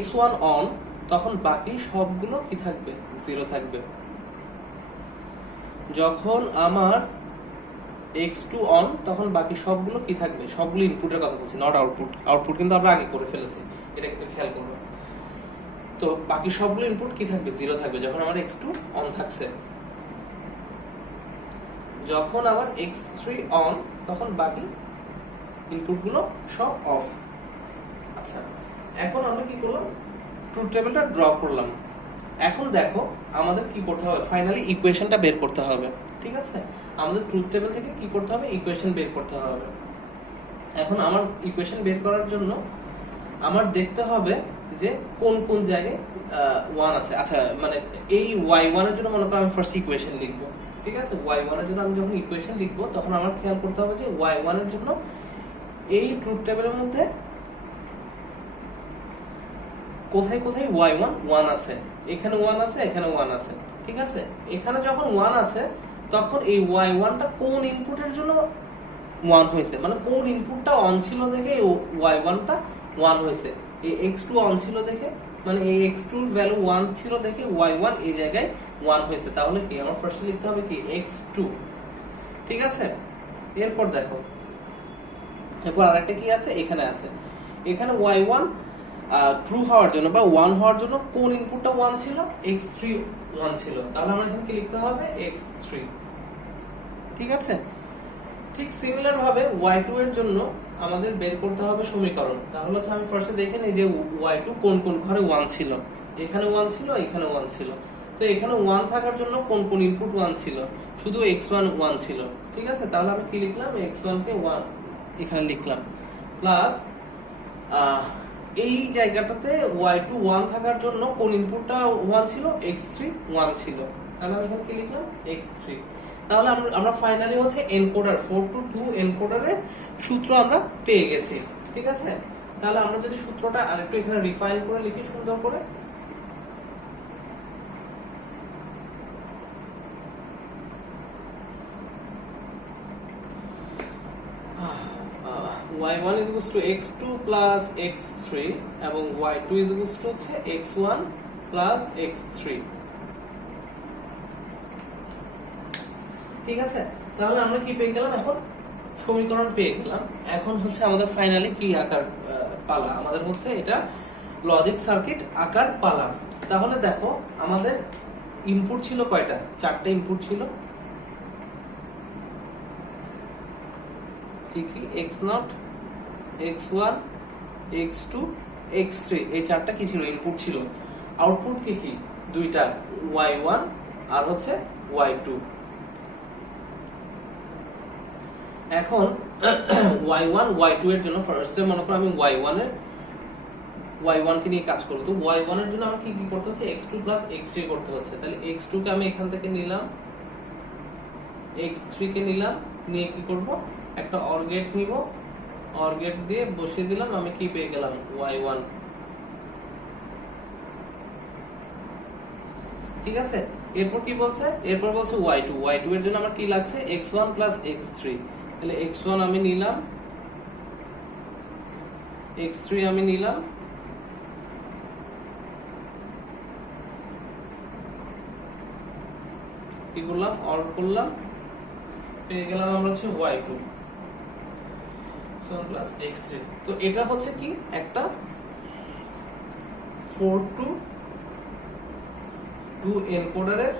x1 অন তখন বাকি সবগুলো কি থাকবে? 0 থাকবে। যখন আমার x2 অন তখন বাকি সবগুলো কি থাকবে? সবগুলো ইনপুটের কথা বলছি, নট আউটপুট। আউটপুট কিন্তু আমরা আগে করে ফেলেছি, এটা একটু খেয়াল করবে। তো বাকি সবগুলো ইনপুট কি থাকবে? 0 থাকবে যখন আমার x2 অন থাকছে। যখন আমার x3 অন তখন বাকি ইনপুটগুলো সব অফ। আচ্ছা, এখন আমরা কি করলাম? ট্রুথ টেবিলটা ড্র করলাম। এখন দেখো আমাদের কি করতে হবে? ফাইনালি ইকুয়েশনটা বের করতে হবে, ঠিক আছে। আমাদের ট্রুথ টেবিল থেকে কি করতে হবে? ইকুয়েশন বের করতে হবে। এখন আমার ইকুয়েশন বের করার জন্য আমার দেখতে হবে যে কোন কোন জায়গায় 1 আছে। আচ্ছা, মানে এই y1 এর জন্য মনে করো আমি ফার্স্ট ইকুয়েশন লিখবো, ঠিক আছে। y1 এর জন্য আমি যখন ইকুয়েশন লিখবো তখন আমার খেয়াল করতে হবে যে y1 এর জন্য এই ট্রুথ টেবিলের মধ্যে কোথায় কোথায় y1 1 আছে। এখানে 1 আছে, এখানে 1 আছে, ঠিক আছে। এখানে যখন 1 আছে তখন এই y1টা কোন ইনপুটের জন্য 1 হয়েছে, মানে কোন ইনপুটটা অন ছিল দেখে এই y1টা 1 হয়েছে। এই x2 অন ছিল দেখে, মানে এই x2 এর ভ্যালু 1 ছিল দেখে y1 এই জায়গায় 1 হয়েছে। তাহলে কি আমার ফার্স্টে লিখতে হবে কি? x2, ঠিক আছে। এরপর দেখো, এরপর আরেকটা কি আছে? এখানে আছে, এখানে y1 ট্রু হওয়ার জন্য বা 1 হওয়ার জন্য কোন ইনপুটটা 1 ছিল? x3 1 ছিল। তাহলে আমরা এখানে কি লিখতে হবে? x3, ঠিক আছে। ঠিক সিমিলার ভাবে y2 এর জন্য আমাদের বের করতে হবে সমীকরণ। তাহলে হচ্ছে আমি ফার্স্টে দেখে নিই যে y2 কোন কোন ঘরে 1 ছিল। এখানে 1 ছিল, এখানে 1 ছিল। তো এখানে 1 থাকার জন্য কোন কোন ইনপুট 1 ছিল? শুধু x1 1 ছিল, ঠিক আছে। তাহলে আমি কি লিখলাম? x1 কে 1 এখানে লিখলাম, প্লাস এই জায়গাটাতে y2 1 থাকার জন্য কোন ইনপুটটা 1 ছিল? x3 1 ছিল। তাহলে আমি এখানে কি লিখলাম? x3। তাহলে আমরা ফাইনালি হচ্ছে এনকোডার 422 এনকোডারের সূত্র আমরা পেয়ে গেছি, ঠিক আছে। তাহলে আমরা যদি সূত্রটা আরেকটু এখানে রিফাইন করে লিখি সুন্দর করে, y1 is equals to x2 plus x3 এবং y2 is equals to হচ্ছে x1 plus x3, ঠিক আছে। তাহলে আমরা কি পেয়ে গেলাম? এখন সমীকরণ পেয়ে গেলাম। এখন হচ্ছে আমাদের ফাইনালি কি আকার পালা? আমাদের হচ্ছে এটা লজিক সার্কিট আকার পালা। তাহলে দেখো আমাদের ইনপুট ছিল কয়টা? 4টা ইনপুট ছিল, কি কি? x0 x1 x2 x3 এই চারটা কি ছিল ইনপুট ছিল আউটপুট কি দুইটা y1 আর হচ্ছে y2 এখন y1 y2 এর জন্য ফার্স্টে মনে করো আমি y1 কে নিয়ে কাজ করব তো y1 এর জন্য আমাকে কি করতে হচ্ছে x2 x3 করতে হচ্ছে তাহলে x2 কে আমি এখান থেকে নিলাম x3 কে নিলাম নিয়ে কি করব একটা OR গেট নিব OR গেট দিয়ে বসিয়ে দিলাম আমি কি পেয়ে গেলাম y1 ঠিক আছে এরপর কি বলছে এরপর বলছে y2 এর জন্য আমার কি লাগছে x1 x3 তাহলে x1 আমি নিলাম x3 আমি নিলাম কি করলাম অর করলাম পেয়ে গেলাম আমরা হচ্ছে y2 x3 তো এটা হচ্ছে কি একটা 4 to 2 এনকোডারের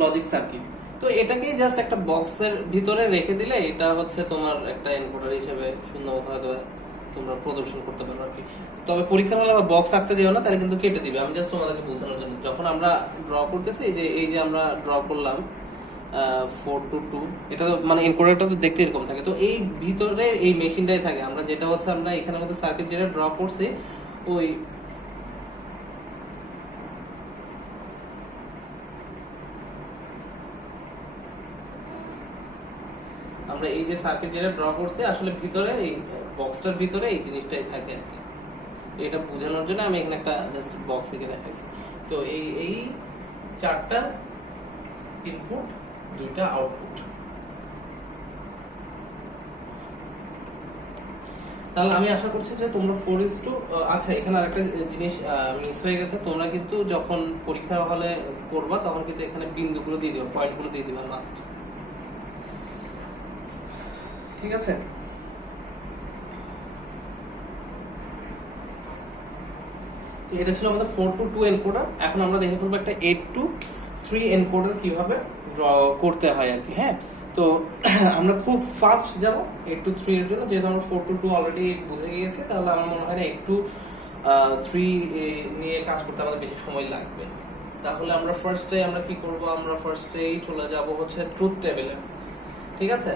লজিক সার্কিট তো এটাকে জাস্ট একটা বক্সের ভিতরে রেখে দিলে এটা হচ্ছে তোমার একটা এনকোডার হিসেবে সুন্দরমতো হয়তো তোমরা প্রদর্শন করতে পারো আর কি তবে পরীক্ষার হলে আবার বক্স আঁকতে যেও না তাহলে কিন্তু কেটে দিবে আমি জাস্ট তোমাদেরকে বোঝানোর জন্য যখন আমরা ড্র করতেছি এই যে আমরা ড্র করলাম 4 to 2 এটা মানে এনকোডারটা তো দেখতে এরকম থাকে তো এই ভিতরে এই মেশিনটাই থাকে আমরা যেটা হচ্ছে আমরা এখানের মধ্যে সার্কিট যেটা ড্র করছি ওই আমরা এই যে সার্কিট যেটা ড্র করছি আসলে ভিতরে এই বক্সটার ভিতরে এই জিনিসটাই থাকে আর কি এটা বোঝানোর জন্য আমি এখানে একটা জাস্ট বক্স এঁকে দেখাইছি তো এই চারটা ইনপুট দুইটা আউটপুট তাহলে আমি আশা করছি যে তোমরা 4:2 আচ্ছা এখানে আরেকটা জিনিস মিস হয়ে গেছে তোমরা কিন্তু যখন পরীক্ষা হলে করবা তখন কিন্তু এখানে বিন্দুগুলো দিয়ে দিবা পয়েন্টগুলো দিয়ে দিবা মাস্ট ঠিক আছে তো এটা ছিল আমাদের 4 to 2 এনকোডার এখন আমরা দেখে ফেলবো একটা 8 to 3 এনকোডার কিভাবে ড্র করতে হয় আর কি হ্যাঁ তো আমরা খুব ফাস্ট যাব 8 to 3 এর জন্য যেহেতু আমরা 4 to 2 অলরেডি বুঝে গিয়েছি তাহলে আমার মনে হয় না 8 to 3 নিয়ে কাজ করতে আমাদের বেশি সময় লাগবে তাহলে আমরা আমরা কি করব আমরা ফার্স্টেই চলে যাব হচ্ছে ট্রুথ টেবিলে ঠিক আছে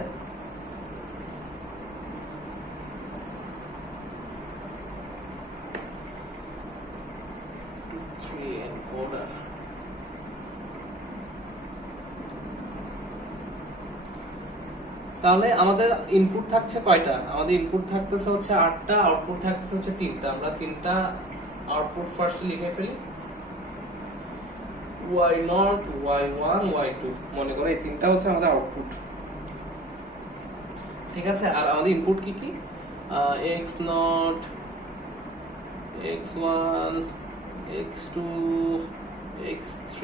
encoder তাহলে আমাদের ইনপুট থাকছে কয়টা আমাদের ইনপুট থাকতেছে হচ্ছে 8টা আউটপুট থাকতেছে হচ্ছে 3টা আমরা 3টা আউটপুট ফার্স্ট লিখে ফেলি y0 y1 y2 মনে করে এই তিনটা হচ্ছে আমাদের আউটপুট ঠিক আছে আর আমাদের ইনপুট কি কি x0 x1 x2 x3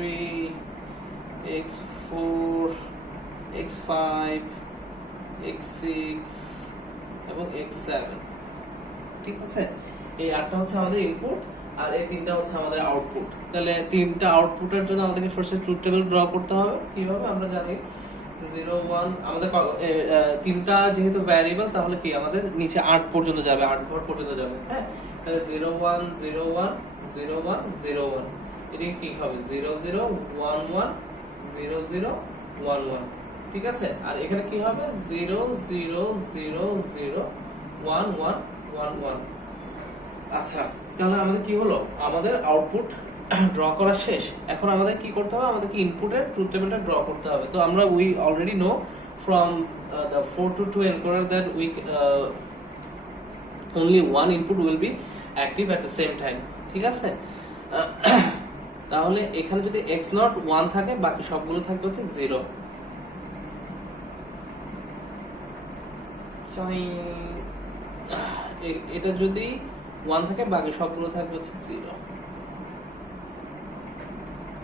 x4 x5 x6 এবং x7 ঠিক আছে এই 8টা হচ্ছে আমাদের ইনপুট আর এই তিনটা হচ্ছে আমাদের আউটপুট তাহলে তিনটা আউটপুটের জন্য আমাদেরকে ফার্স্টে ট্রুথ টেবিল ড্র করতে হবে কিভাবে আমরা জানি 0 1 আমাদের তিনটা যেহেতু ভ্যারিয়েবল তাহলে কি আমাদের নিচে 8 পর্যন্ত যাবে 8 ঘর পর্যন্ত যাবে হ্যাঁ তাহলে 0 1 0 1 0 1 0 1 এটা কি হবে 0 0 1 1 0 0 1 1 ঠিক আছে আর এখানে কি হবে 0 0 0 0 1 1 1 1 আচ্ছা তাহলে আমাদের কি হলো আমাদের আউটপুট ড্র করা শেষ এখন আমাদের কি করতে হবে আমাদেরকে ইনপুটের ট্রুথ টেবিলটা ড্র করতে হবে তো আমরা we already no from the 4 to 2 encoder that we only one input will be active at the same time ঠিক আছে তাহলে এখানে যদি x0 1 থাকে বাকি সবগুলো থাকবে হচ্ছে 0 এটা যদি 1 থাকে বাকি সবগুলো থাকবে হচ্ছে 0 তো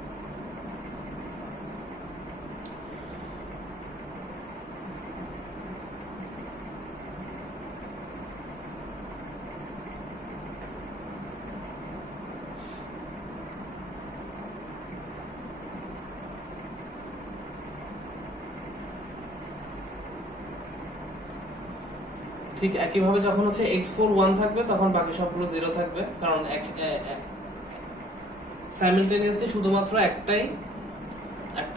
ঠিক একইভাবে যখন হচ্ছে x4 1 থাকবে তখন বাকি সবগুলো 0 থাকবে, কারণ সাইমালটেনিয়াসলি শুধুমাত্র একটা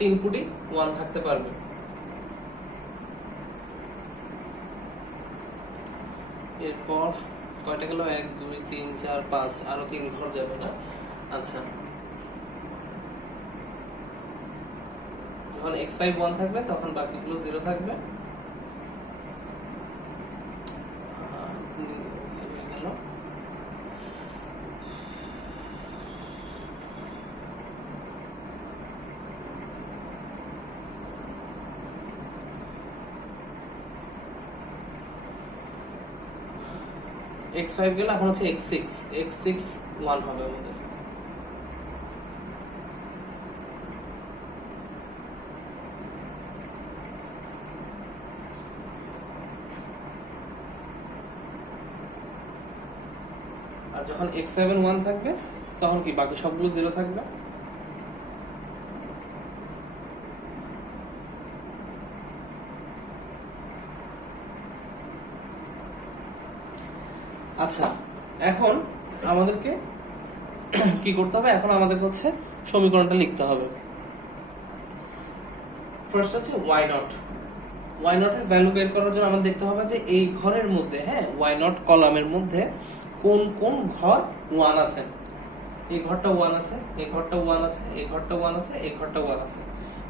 ইনপুটই 1 থাকতে পারবে। এরপর কয়টা গেল, 1 2 3 4 5, আরো 3 ঘর যাবে না। আচ্ছা, যখন x5 1 থাকবে তখন বাকিগুলো 0 থাকবে। x5 গেল, এখন হচ্ছে x6 1 হবে আমাদের। আর যখন x7 1 থাকবে তখন কি বাকি সবগুলো 0 থাকবে। আচ্ছা, এখন আমাদেরকে কি করতে হবে, এখন আমাদের হচ্ছে সমীকরণটা লিখতে হবে। ফার্স্ট হচ্ছে y নট এর ভ্যালু বের করার জন্য আমাদের দেখতে হবে যে এই ঘরের মধ্যে, হ্যাঁ, y নট কলামের মধ্যে কোন কোন ঘর 1 আছে। এই ঘরটা 1 আছে, এই ঘরটা 1 আছে, এই ঘরটা 1 আছে, এই ঘরটা 1 আছে।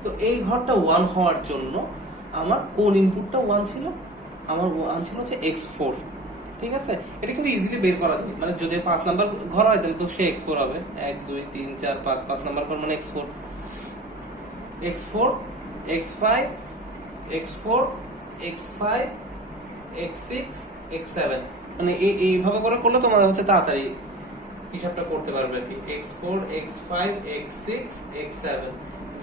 তো এই ঘরটা 1 হওয়ার জন্য আমার কোন ইনপুটটা 1 ছিল, আমার 1 ছিল হচ্ছে x4। ঠিক আছে, এটা কিন্তু ইজিলি বের করা যায়। মানে যদি 5 নাম্বার ঘর হয় তাহলে তো সে x4 হবে। 1 2 3 4 5 নাম্বার ঘর মানে x4 x5 x4 x5 x6 x7, মানে এইভাবে করে করলে তোমাদের হচ্ছে তাড়াতাড়ি হিসাবটা করতে পারবে আর কি। x4 x5 x6 x7,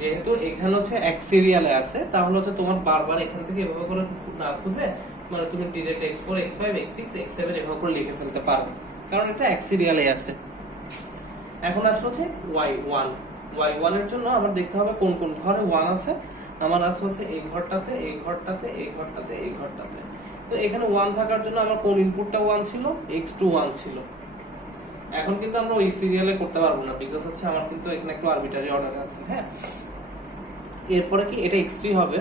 যেহেতু এখানে হচ্ছে এক সিরিয়ালে আছে তাহলে হচ্ছে তোমার বারবার এখান থেকে এভাবে করে না খুঁজে, মানে তুমি direct x4 x5 x6 x7 এভাবে করে লিখে ফেলতে পারবে, কারণ এটা এক সিরিয়ালে আছে। এখন আসলে হচ্ছে y1 এর জন্য আমার দেখতে হবে কোন কোন ঘরে 1 আছে। আমার আছে হচ্ছে এই ঘরটাতে, এই ঘরটাতে, এই ঘরটাতে, এই ঘরটাতে। তো এখানে 1 থাকার জন্য আমার কোন ইনপুটটা 1 ছিল, x2 1 ছিল। এখন কিন্তু আমরা ওই সিরিয়ালে করতে পারবো না, বিকজ হচ্ছে আমার কিন্তু এখানে একটু আরবিটারি অর্ডার আছে। হ্যাঁ, এরপরে কি এটা x3 হবে,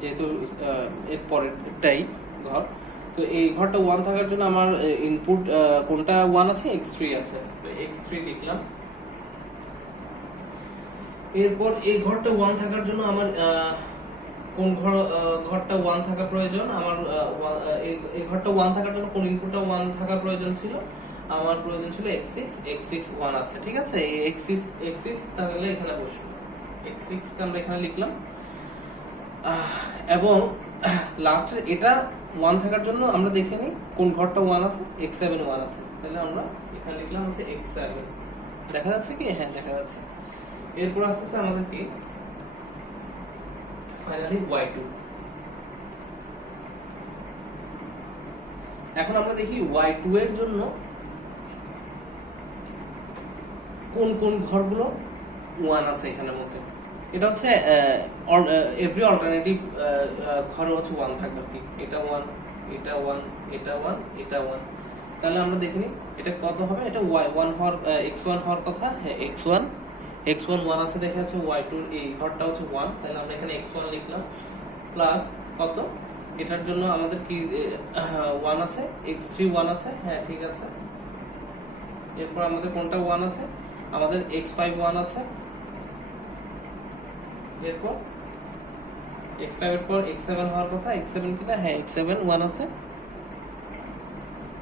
যেহেতু এর পরেরটাই ঘর। তো এই ঘরটা 1 থাকার জন্য আমার ইনপুট কোনটা 1 আছে, x3 আছে। তো x3 লিখলাম। এরপর এই ঘরটা 1 থাকার জন্য আমার কোন ঘরটা 1 থাকা প্রয়োজন, আমার এই ঘরটা 1 থাকার জন্য কোন ইনপুটটা 1 থাকা প্রয়োজন ছিল, আমার প্রয়োজন ছিল x6 1 আছে। ঠিক আছে, এই x6 তাহলে এখানে বসবে, x6 কে আমরা এখানে লিখলাম। এবং লাস্টের এটা 1 থাকার জন্য আমরা দেখে নিই কোন ঘরটা 1 আছে, x7 1 আছে। তাহলে আমরা এখানে লিখলাম হচ্ছে x7। দেখা যাচ্ছে কি? হ্যাঁ, দেখা যাচ্ছে। এরপর আসতেছে আমাদের কি ফাইনালি y2। এখন আমরা দেখি y2 এর জন্য কোন কোন ঘরগুলো 1 আছে এখানের মধ্যে। এটা হচ্ছে এভরি অল্টারনেটিভ ঘরে হচ্ছে 1 থাকবে কি, এটা 1 এটা 1 এটা 1 এটা 1। তাহলে আমরা দেখে নিই এটা কত হবে। এটা y1 হওয়ার x1 হওয়ার কথা। হ্যাঁ, x1 1 আছে, দেখা যাচ্ছে y2 এই ঘরটা হচ্ছে 1। তাহলে আমরা এখানে x1 লিখলাম প্লাস কত, এটার জন্য আমাদের কি 1 আছে, x3 1 আছে। হ্যাঁ, ঠিক আছে। এরপর আমাদের কোনটা 1 আছে, আমাদের x5 1 আছে। এরপর x5 এর পর x7 হওয়ার কথা, x7 কিনা, হ্যাঁ x7 1 আছে।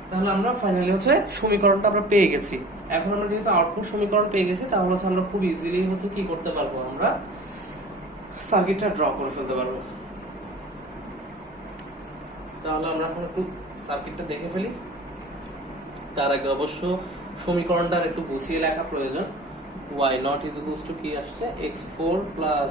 তাহলে আমরা ফাইনালি হচ্ছে সমীকরণটা আমরা পেয়ে গেছি। এখন আমরা যেহেতু আউটপুট সমীকরণ পেয়ে গেছি তাহলে হচ্ছে আমরা খুব ইজিলি হচ্ছে কি করতে পারবো, আমরা সার্কিটটা ড্র করে ফেলতে পারবো। তাহলে আমরা এখন একটু সার্কিটটা দেখে ফেলি। তার আগে অবশ্য সমীকরণটা একটু গুছিয়ে লেখা প্রয়োজন। y not is equals two কি আসছে, x4 প্লাস